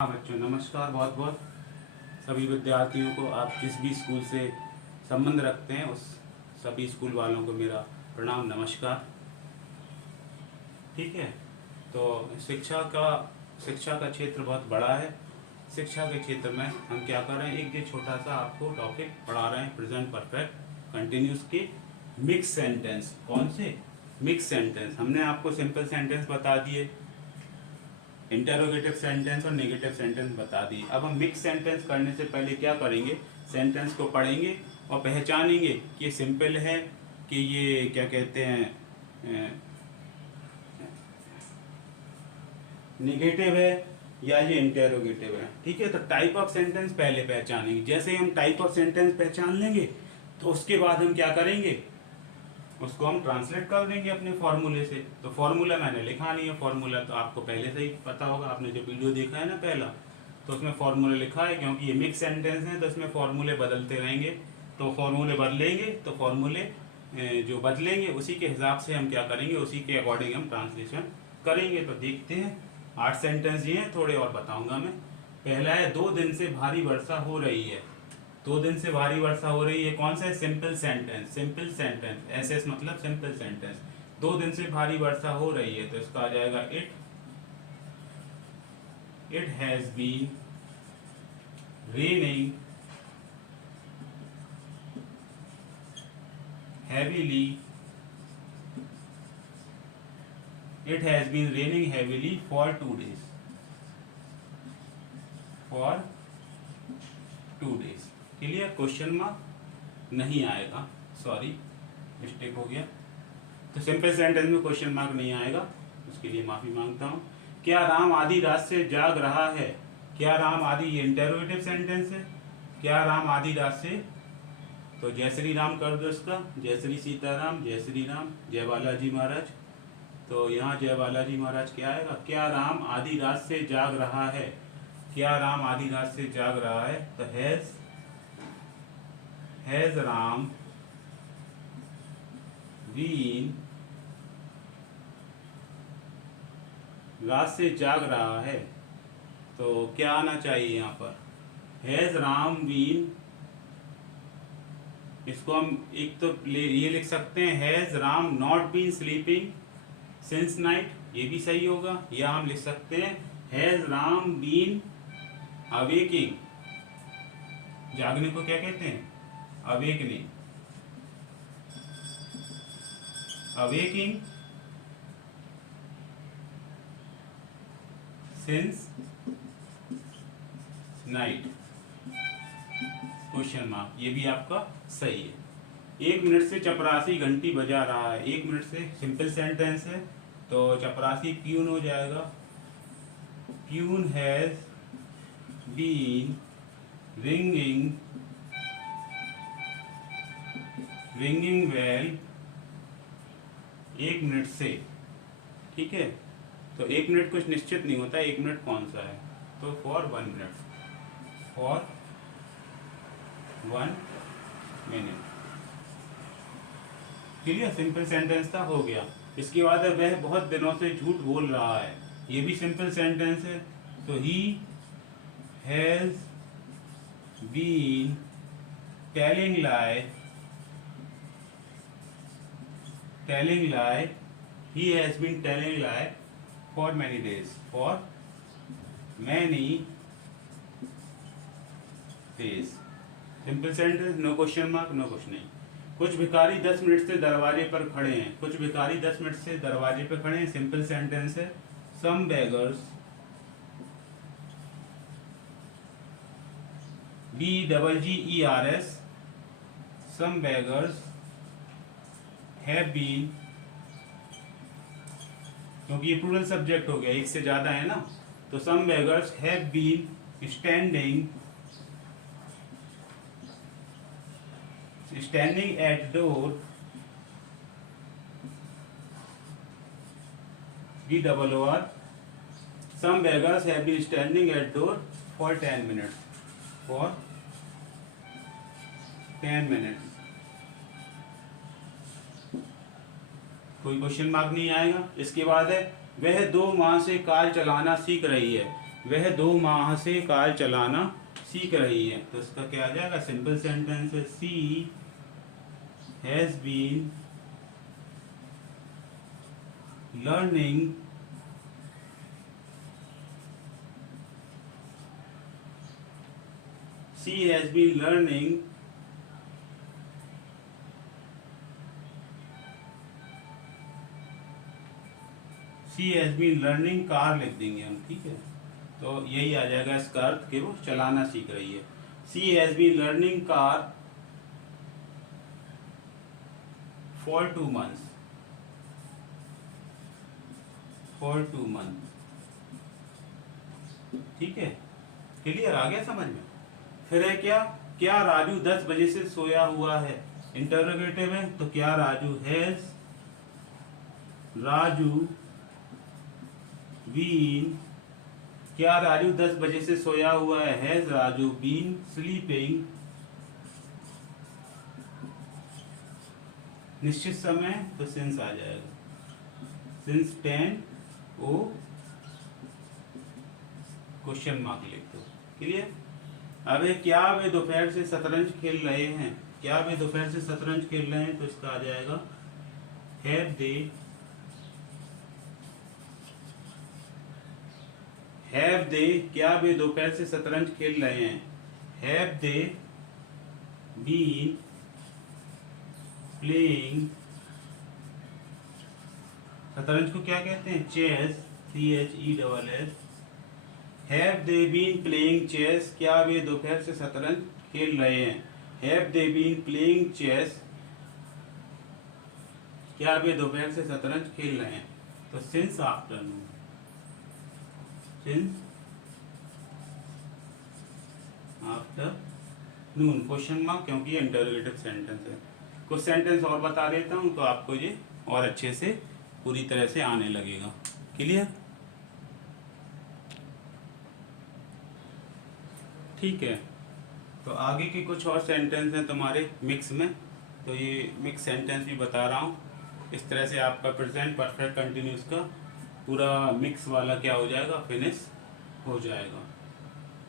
हाँ बच्चों, नमस्कार। बहुत बहुत सभी विद्यार्थियों को, आप जिस भी स्कूल से संबंध रखते हैं उस सभी स्कूल वालों को मेरा प्रणाम, नमस्कार। ठीक है, तो शिक्षा का क्षेत्र बहुत बड़ा है। शिक्षा के क्षेत्र में हम क्या कर रहे हैं, एक ये छोटा सा आपको टॉपिक पढ़ा रहे हैं, प्रेजेंट परफेक्ट कंटिन्यूस के मिक्स सेंटेंस। कौन से मिक्स सेंटेंस? हमने आपको सिंपल सेंटेंस बता दिए, इंटेरोगेटिव सेंटेंस और नेगेटिव सेंटेंस बता दी। अब हम मिक्स सेंटेंस करने से पहले क्या करेंगे, सेंटेंस को पढ़ेंगे और पहचानेंगे कि ये सिंपल है कि ये क्या कहते हैं नेगेटिव है या ये इंटेरोगेटिव है। ठीक है, तो टाइप ऑफ सेंटेंस पहले पहचानेंगे। जैसे हम टाइप ऑफ सेंटेंस पहचान लेंगे तो उसके बाद हम क्या करेंगे, उसको हम ट्रांसलेट कर देंगे अपने फॉर्मूले से। तो फॉर्मूला मैंने लिखा नहीं है, फॉर्मूला तो आपको पहले से ही पता होगा, आपने जो वीडियो देखा है ना पहला, तो उसमें फॉर्मूला लिखा है। क्योंकि ये मिक्स सेंटेंस है तो इसमें फॉर्मूले बदलते रहेंगे, तो फॉर्मूले बदलेंगे तो फॉर्मूले जो बदलेंगे उसी के हिसाब से हम क्या करेंगे, उसी के अकॉर्डिंग हम ट्रांसलेशन करेंगे। तो देखते हैं, 8 सेंटेंस ये हैं, थोड़े और बताऊंगा मैं। पहला है, 2 दिन से भारी वर्षा हो रही है। 2 दिन से भारी वर्षा हो रही है, कौन सा है? Simple sentence. Simple sentence, SS मतलब सिंपल सेंटेंस। 2 दिन से भारी वर्षा हो रही है तो इसका आ जाएगा it has been raining heavily. It has been raining heavily for 2 days। For 2 days। Clear? Question mark नहीं आएगा, सॉरी मिस्टेक हो गया। तो सिंपल सेंटेंस में क्वेश्चन मार्क नहीं आएगा, उसके लिए माफी मांगता हूँ। क्या राम आधी रात से जाग रहा है? क्या राम आधी, ये इंटेरोगेटिव सेंटेंस है। क्या राम आधी रात से, तो जय श्री राम कर दो इसका, जय श्री सीताराम, जय श्री राम, जय बालाजी महाराज। तो यहाँ जय बालाजी महाराज क्या आएगा? क्या राम आधी रात से जाग रहा है। क्या राम आधी रात से जाग रहा है, तो हैज राम बीन, रात से जाग रहा है, तो क्या आना चाहिए यहाँ पर? Has Ram been. इसको हम एक तो ये लिख सकते हैं, has Ram not been sleeping since night, ये भी सही होगा। या हम लिख सकते हैं, हैज राम बीन अवेकिंग। जागने को क्या कहते हैं? Awakening. Awaking since night, question mark. ये भी आपका सही है। 1 मिनट से चपरासी घंटी बजा रहा है। 1 मिनट से सिंपल सेंटेंस है, तो चपरासी प्यून हो जाएगा। Peon has been ringing bell 1 minute से। ठीक है, तो 1 मिनट कुछ निश्चित नहीं होता, 1 मिनट कौन सा है, तो for 1 minute, for 1 minute. Clear? Simple sentence था, हो गया। इसके बाद है, वह बहुत दिनों से झूठ बोल रहा है। ये भी सिंपल सेंटेंस है, तो he has been telling lie, he has been telling lie for many days, for many days। Simple sentence, no question mark, no कुछ नहीं। कुछ भिखारी 10 मिनट से दरवाजे पर खड़े हैं। कुछ भिखारी 10 मिनट से दरवाजे पर खड़े हैं, सिंपल सेंटेंस है। सम beggars, BEGGERS, some beggars have been, क्योंकि ये प्लूरल सब्जेक्ट हो गया, एक से ज्यादा है ना, तो some beggars have been standing at door, BOOR, some beggars have been standing at door for 10 minutes, for 10 minutes। कोई क्वेश्चन मार्क नहीं आएगा। इसके बाद है, वह 2 माह से कार चलाना सीख रही है। वह 2 माह से कार चलाना सीख रही है। तो इसका क्या आ जाएगा? सिंपल सेंटेंस है, she has been learning she has been learning कार लिख देंगे हम, ठीक है। तो यही आ जाएगा इसका अर्थ कि वो चलाना सीख रही है। she has been learning car for 2 months, ठीक है। क्लियर आ गया समझ में? फिर है क्या? क्या राजू 10 बजे से सोया हुआ है? इंटरोगेटिव है, तो क्या राजू हैज राजू बीन, क्या राजू 10 बजे से सोया हुआ है? हैज राजू बीन स्लीपिंग, निश्चित समय, तो सिंस आ जाएगा, सिंस 10 ओ क्वेश्चन मार्क लिख दो। क्लियर? अब क्या वे दोपहर से शतरंज खेल रहे हैं? क्या वे दोपहर से शतरंज खेल रहे हैं? तो इसका आ जाएगा हैव दे, क्या वे दोपहर से शतरंज खेल रहे हैं? हैव दे बीन प्लेइंग, शतरंज को क्या कहते हैं? Chess, CHESS। Have they been playing chess, क्या वे दोपहर से शतरंज खेल रहे हैं? Have they been playing chess, क्या वे दोपहर से शतरंज खेल रहे हैं? तो since afternoon, since afternoon question mark, क्योंकि ये इंटरोगेटिव सेंटेंस है। कुछ सेंटेंस और बता देता हूं तो आपको ये और अच्छे से पूरी तरह से आने लगेगा। क्लियर? ठीक है। तो आगे के कुछ और सेंटेंस हैं तुम्हारे मिक्स में, तो ये मिक्स सेंटेंस भी बता रहा हूँ। इस तरह से आपका प्रेजेंट परफेक्ट कंटिन्यूस का पूरा मिक्स वाला क्या हो जाएगा? फिनिश हो जाएगा।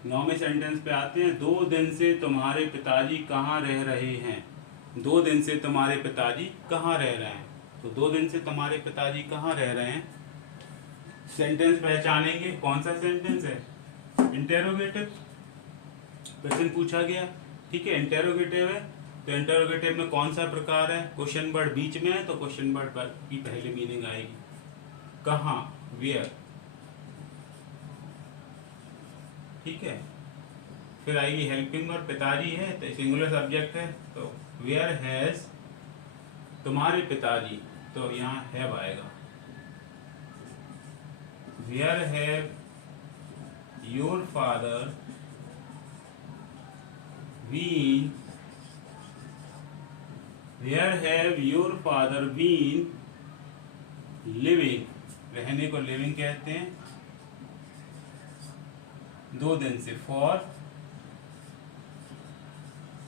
9वें सेंटेंस पे आते हैं। 2 दिन से तुम्हारे पिताजी कहाँ रह रहे हैं? 2 दिन से तुम्हारे पिताजी कहाँ रह रहे हैं? तो 2 दिन से तुम्हारे पिताजी कहाँ रह रहे हैं? सेंटेंस पहचानेंगे। कौन सा सेंटेंस है? इंटेरोगेटिव, क्वेश्चन पूछा गया, ठीक है। इंटेरोगेटिव है, तो इंटेरोगेटिव में कौन सा प्रकार है? क्वेश्चन वर्ड बीच में है, तो क्वेश्चन वर्ड की पहले मीनिंग आएगी कहाँ, वेयर, ठीक है। फिर आएगी हेल्पिंग वर्ब, पिताजी है तो सिंगुलर सब्जेक्ट है, तो वेयर हैज तुम्हारे पिताजी, तो यहाँ हैव आएगा। Where have your father been, where have your father been living, रहने को लिविंग कहते हैं। 2 दिन से, for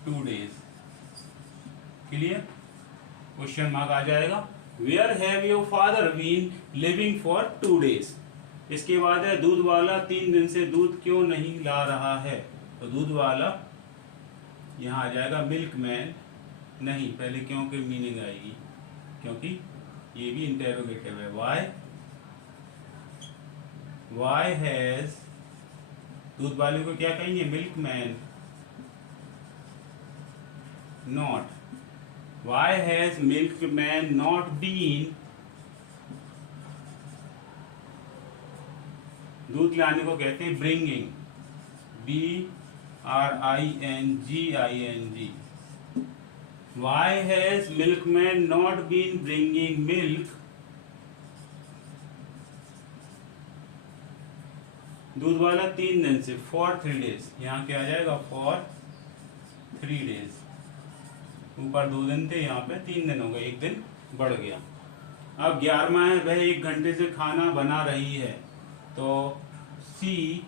2 days। Clear? Question mark आ जाएगा। Where have your father been living for 2 days। इसके बाद है दूध वाला 3 दिन से दूध क्यों नहीं ला रहा है? तो दूध वाला यहाँ आ जाएगा मिल्कमैन, नहीं, पहले क्यों की मीनिंग आएगी, क्योंकि ये भी इंटेरोगेटिव है। वाई हैज, दूध वाले को क्या कहेंगे? Milkman not, why has milkman not been, दूध लाने को कहते हैं bringing, BRINGING। Why has milkman not been bringing milk? दूध वाला 3 दिन से, for 3 days। यहाँ क्या आ जाएगा? for 3 days। ऊपर 2 दिन थे, यहाँ पे 3 दिन हो गए, 1 दिन बढ़ गया। अब 11वां है, वह 1 घंटे से खाना बना रही है, तो she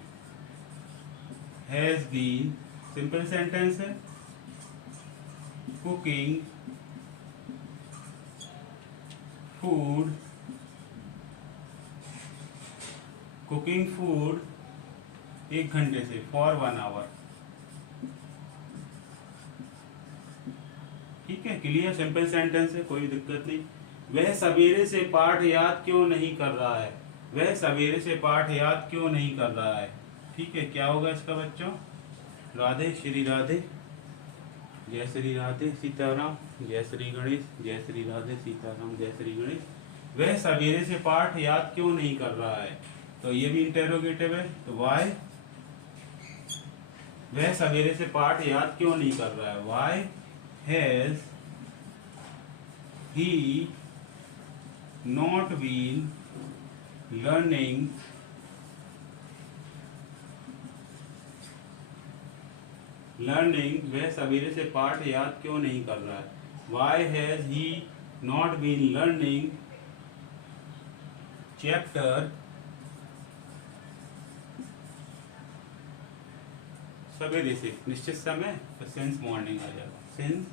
has been, simple sentence है, cooking food 1 घंटे से, फॉर 1 आवर। ठीक है, क्लियर, सिंपल सेंटेंस है, कोई दिक्कत नहीं। वह सवेरे से पाठ याद क्यों नहीं कर रहा है, वह सवेरे से पाठ याद क्यों नहीं कर रहा है। ठीक है, क्या होगा इसका बच्चों, राधे श्री राधे, जय श्री राधे सीताराम, जय श्री गणेश, जय श्री राधे सीताराम, जय श्री गणेश। वह सवेरे से पाठ याद क्यों नहीं कर रहा है, तो ये भी इंटेरोगेटिव है, तो वाई, वह सवेरे से पाठ याद क्यों नहीं कर रहा है, why has he not been learning वह सवेरे से पाठ याद क्यों नहीं कर रहा है, why has he not been learning chapter सवेरे से, निश्चित समय, तो सिंस मॉर्निंग आ जाएगा, since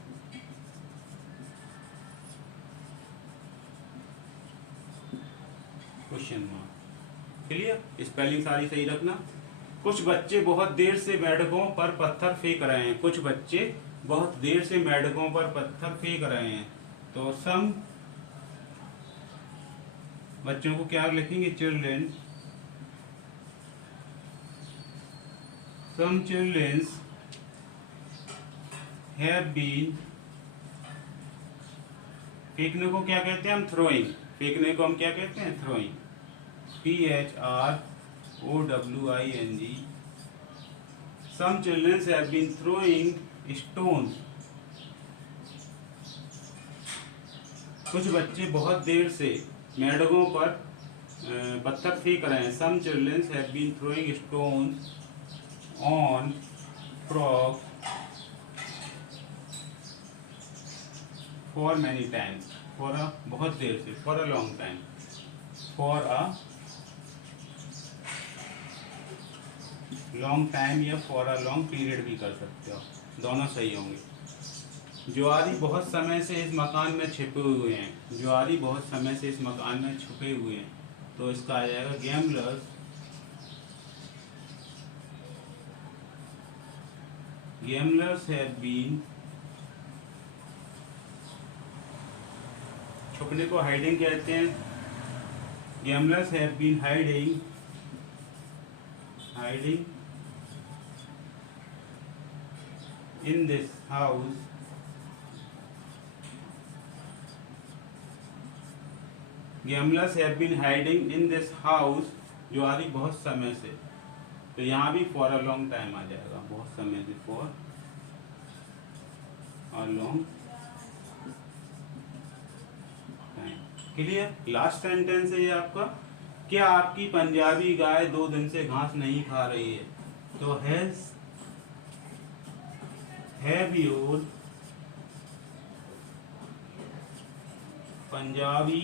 question mark. Clear, spelling सारी सही रखना। कुछ बच्चे बहुत देर से मेढकों पर पत्थर फेंक रहे हैं, कुछ बच्चे बहुत देर से मेढकों पर पत्थर फेंक रहे हैं, तो सम बच्चों को क्या लिखेंगे, children, some childrens have been, फेंकने को क्या कहते हैं हम, थ्रोइंग, फेंकने को हम क्या कहते हैं, throwing, THROWING, some children have been throwing stones, कुछ बच्चे बहुत देर से मेढकों पर पत्थर फेंक रहे हैं, some children have been throwing stones on frog for many times, for a, बहुत देर से, for a long time, for a long time या फॉर अ लॉन्ग पीरियड भी कर सकते हो, दोनों सही होंगे। जुआरी बहुत समय से इस मकान में छिपे हुए हैं, जुआरी बहुत समय से इस मकान में छुपे हुए हैं, तो इसका आ जाएगा गैम्बलर्स, गैम्बलर्स हैव बीन, छुपने को हाइडिंग कहते हैं, gamblers have been hiding in this house gamblers have been hiding in this house, जो आ रही बहुत समय से, तो यहाँ भी फॉर अ लॉन्ग टाइम आ जाएगा, बहुत समय से, for a long time. Clear, last sentence है ये आपका, क्या आपकी पंजाबी गाय 2 दिन से घास नहीं खा रही है, तो have your Punjabi,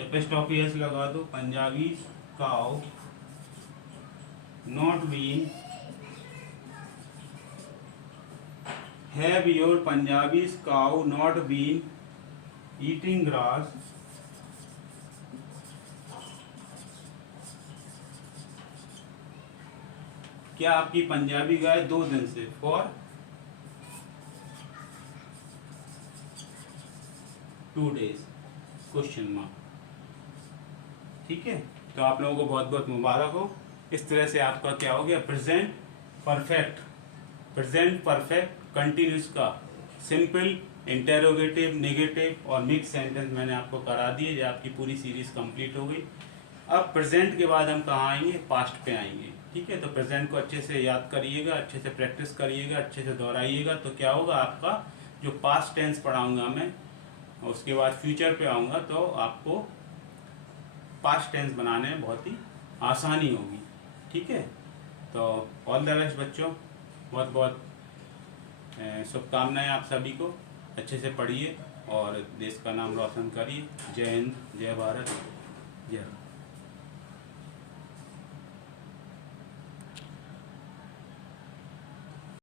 apostrophe S लगा दो, Punjabi cow not been, have your Punjabi cow not been eating grass, क्या आपकी पंजाबी गाय 2 दिन से, फॉर 2 days, क्वेश्चन मार्क। ठीक है, तो आप लोगों को बहुत बहुत मुबारक हो। इस तरह से आपका क्या हो गया, प्रेजेंट परफेक्ट कंटिन्यूस का सिंपल, इंटेरोगेटिव, नेगेटिव और मिक्स सेंटेंस मैंने आपको करा दिए, ये आपकी पूरी सीरीज कंप्लीट हो गई। अब प्रेजेंट के बाद हम कहाँ आएंगे, पास्ट पे आएंगे। ठीक है, तो प्रेजेंट को अच्छे से याद करिएगा, अच्छे से प्रैक्टिस करिएगा, अच्छे से दोहराइएगा, तो क्या होगा, आपका जो पास्ट टेंस पढ़ाऊंगा मैं, उसके बाद फ्यूचर पे आऊँगा, तो आपको पास्ट टेंस बनाने में बहुत ही आसानी होगी। ठीक है, तो ऑल द बेस्ट बच्चों, बहुत बहुत शुभकामनाएं आप सभी को। अच्छे से पढ़िए और देश का नाम रोशन करिए। जय हिंद, जय भारत, जय।